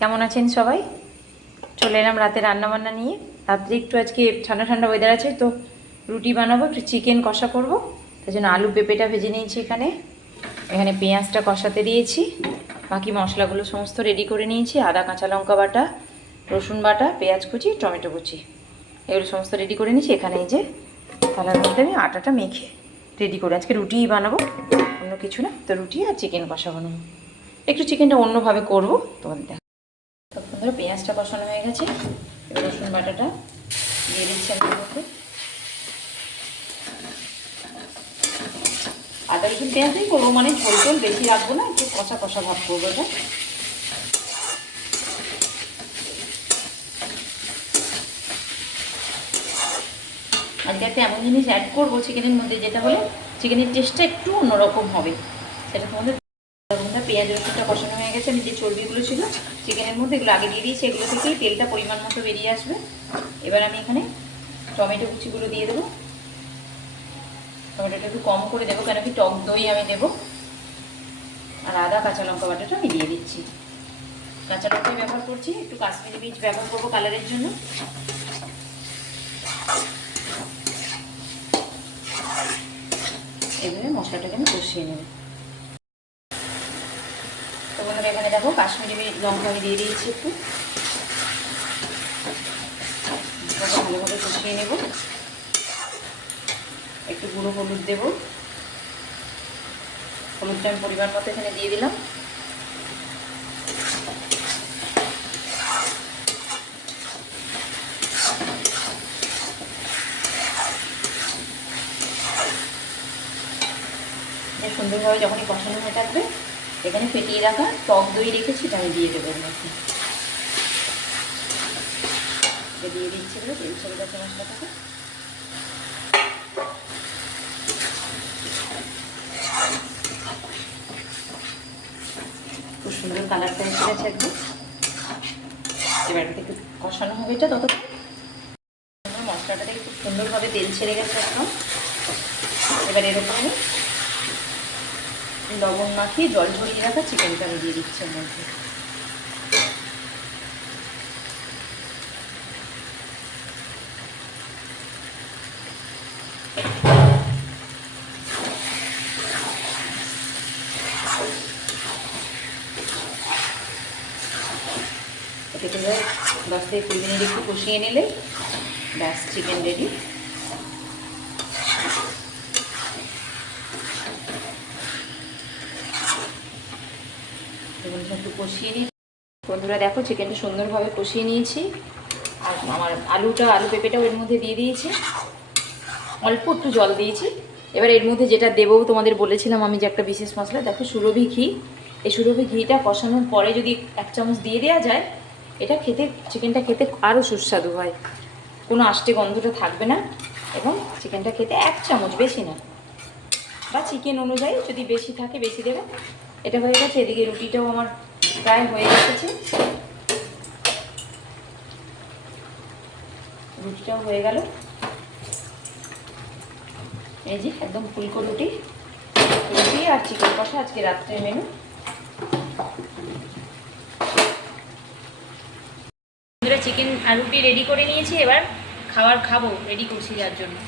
কেমন আছেন সবাই? চলে এলাম রাতে রান্নাবান্না নিয়ে। রাত্রে একটু আজকে ঠান্ডা ঠান্ডা ওয়েদার আছে, তো রুটি বানাবো, একটু চিকেন কষা করব। তাই জন্য আলু পেঁপেটা ভেজে নিয়েছি। এখানে এখানে পেঁয়াজটা কষাতে দিয়েছি, বাকি মশলাগুলো সমস্ত রেডি করে নিয়েছি। আদা, কাঁচা লঙ্কা বাটা, রসুন বাটা, পেঁয়াজ কুচি, টমেটো কুচি, এগুলো সমস্ত রেডি করে নিয়েছি। এখানে এই যে থালার মধ্যে আমি আটাটা মেখে রেডি করে আজকে রুটিই বানাবো, অন্য কিছু না। তো রুটি আর চিকেন কষা বানাবো, একটু চিকেনটা অন্যভাবে করবো তোমাদের দেখা। তো বন্ধুরা, পেঁয়াজটা কষানো হয়ে গেছে, এবার রসুন বাটাটা দিয়ে দিচ্ছি আমি মধ্যে। আদা রসুন পেঁয়াজই করবো, মানে ঝোল ঝোল বেশি রাখবো না, একটু কষা কষা ভাব করবো এটা। আজকে একটা এমন জিনিস অ্যাড করবো চিকেনের মধ্যে, যেটা হলে চিকেনের টেস্টটা একটু অন্যরকম হবে, সেটা তোমাদের। পেঁয়াজ রসুনটা কষানো হয়ে গেছে, আমি যে চর্বিগুলো ছিল চিকেনের মধ্যে এগুলো আগে দিয়ে দিয়েছি, এগুলো থেকেই তেলটা পরিমাণ মতো বেরিয়ে আসবে। এবার আমি এখানে টমেটো কুচিগুলো দিয়ে দেবো। টমেটোটা একটু কম করে দেবো, কেন কি টক দই আমি দেবো। আর আদা কাঁচা লঙ্কা বাটাটা আমি দিয়ে দিচ্ছি। কাঁচা লঙ্কাই ব্যবহার করছি, একটু কাশ্মীরি মির্চ ব্যবহার করবো কালারের জন্য। এবারে মশলাটাকে আমি কষিয়ে নেব। তো বন্ধুরা, এখানে দেখো কাশ্মীরি লঙ্কা আমি দিয়ে দিয়েছি, একটু ভালোভাবে কষিয়ে নেব। একটু গুঁড়ো হলুদ দেব, হলুদটা আমি পরিমাণ মতো এখানে দিয়ে দিলাম। সুন্দরভাবে যখনই কষানো হয়ে থাকবে, এখানে ফেটিয়ে রাখা টক দই রেখেছি, এটা আমি দিয়ে দেবো। নাকি দিয়ে দিচ্ছি, তেল ছেড়ে যাচ্ছে মশলাটাকে। খুব সুন্দর কালারটা এসে গেছে একদম। এবার একটু কষানো হবে এটা, ততক্ষণ মশলাটাকে খুব সুন্দরভাবে তেল ছেড়ে গেছে একদম। এবার এরকম আমি লবণ মাখিয়ে জল ঝরিয়ে রাখা চিকেনটা আমি দিয়ে দিচ্ছি এর মধ্যে। এতে করে 10 থেকে 20 মিনিট একটু কষিয়ে নিলে ব্যাস চিকেন রেডি। একটু কষিয়ে নিই বন্ধুরা, দেখো চিকেনটা সুন্দরভাবে কষিয়ে নিয়েছি। আর আমার আলু পেঁপেটাও এর মধ্যে দিয়ে দিয়েছি, অল্প একটু জল দিয়েছি। এবার এর মধ্যে যেটা দেবো তোমাদের বলেছিলাম আমি, যে একটা বিশেষ মশলা, দেখো সুরভি ঘি। এই সুরভি ঘিটা কষানোর পরে যদি 1 চামচ দিয়ে দেওয়া যায়, এটা খেতে, চিকেনটা খেতে আরও সুস্বাদু হয়, কোনো আষ্টে গন্ধটা থাকবে না, এবং চিকেনটা খেতে 1 চামচ, বেশি না, বা চিকেন অনুযায়ী যদি বেশি থাকে বেশি দেবে। এটা হয়ে গেছে। এদিকে রুটিটাও আমার প্রায় হয়ে গেছে, রুটিটাও হয়ে গেল। এই যে একদম ফুলকো রুটি আর চিকেন কষা আজকে রাত্রের মেনু। চিকেন আর রুটি রেডি করে নিয়েছি, এবার খাবো, রেডি করছি যার জন্য।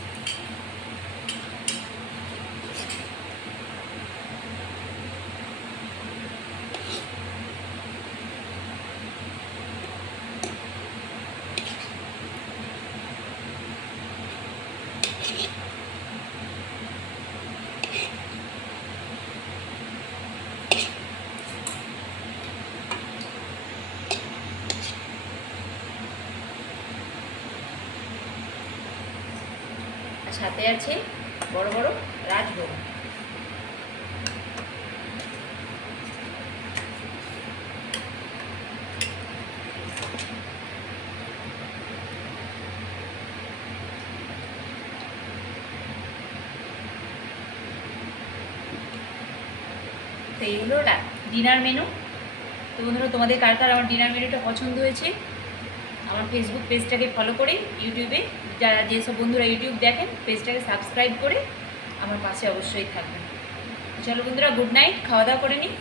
সাথে আছে বড় বড় রাজভোগ। তো এই হলো ডিনার মেনু। তো বন্ধুরা, তোমাদের কার কার আমার ডিনার মেনুটা পছন্দ হয়েছে, আমার ফেসবুক পেজটাকে ফলো করে, ইউটিউবে যারা যেসব বন্ধুরা ইউটিউব দেখেন, পেজটাকে সাবস্ক্রাইব করে আমার পাশে অবশ্যই থাকবেন। চলো বন্ধুরা, গুড নাইট, খাওয়া দাওয়া করে নিই।